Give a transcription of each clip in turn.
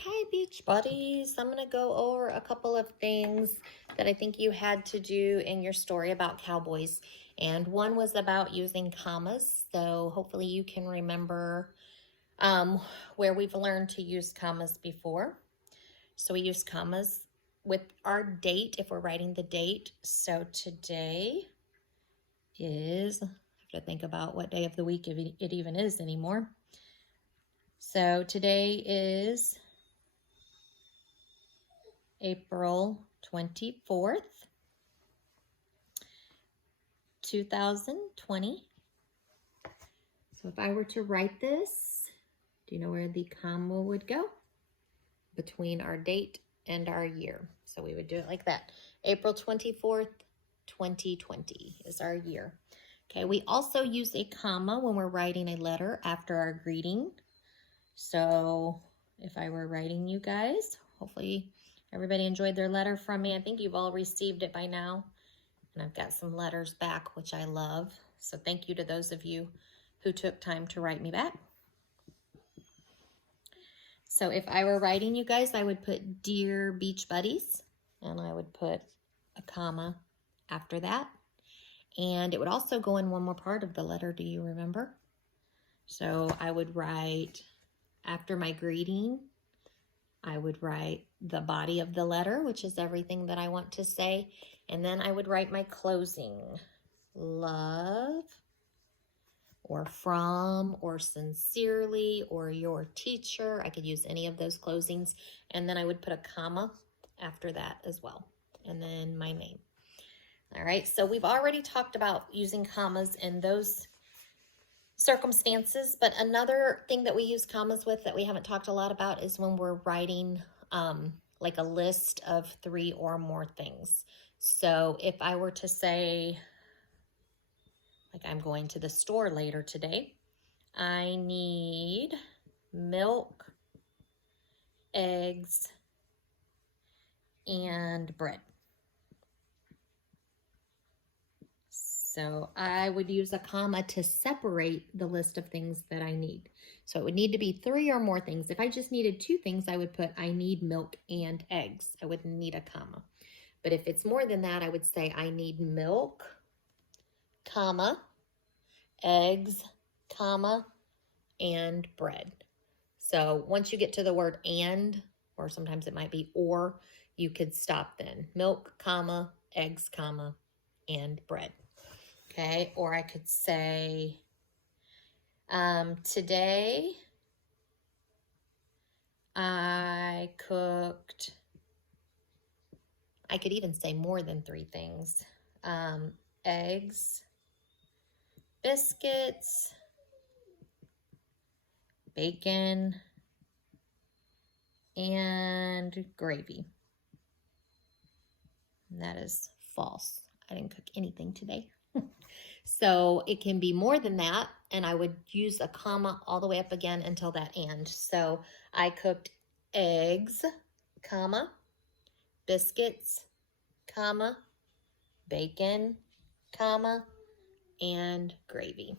hi beach buddies. I'm going to go over a couple of things that I think you had to do in your story about cowboys. And one was about using commas. So hopefully you can remember where we've learned to use commas before. So we use commas with our date if we're writing the date. So today is, I have to think about what day of the week it even is anymore. So today is April 24th, 2020. So if I were to write this, do you know where the comma would go? Between our date and our year. So we would do it like that. April 24th, 2020 is our year. Okay, we also use a comma when we're writing a letter after our greeting. So if I were writing you guys, hopefully everybody enjoyed their letter from me. I think you've all received it by now. And I've got some letters back, which I love. So thank you to those of you who took time to write me back. So if I were writing you guys, I would put Dear Beach Buddies, and I would put a comma after that. And it would also go in one more part of the letter, do you remember? So I would write, after my greeting, I would write the body of the letter, which is everything that I want to say. And then I would write my closing. Love, or from, or sincerely, or your teacher. I could use any of those closings. And then I would put a comma after that as well. And then my name. All right, so we've already talked about using commas in those circumstances, but another thing that we use commas with that we haven't talked a lot about is when we're writing like a list of 3 or more things. So if I were to say, like I'm going to the store later today, I need milk, eggs, and bread. So I would use a comma to separate the list of things that I need. So it would need to be 3 or more things. If I just needed 2 things, I would put I need milk and eggs. I wouldn't need a comma. But if it's more than that, I would say I need milk, comma, eggs, comma, and bread. So once you get to the word and, or sometimes it might be or, you could stop then. Milk, comma, eggs, comma, and bread. Okay, or I could say, today I cooked, I could even say more than 3 things. Eggs, biscuits, bacon, and gravy. And that is false. I didn't cook anything today. So it can be more than that, and I would use a comma all the way up again until that and. So I cooked eggs, comma, biscuits, comma, bacon, comma, and gravy.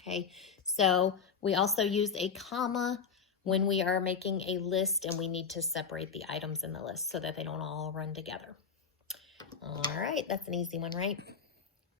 Okay, so we also use a comma when we are making a list and we need to separate the items in the list so that they don't all run together. All right, that's an easy one, right?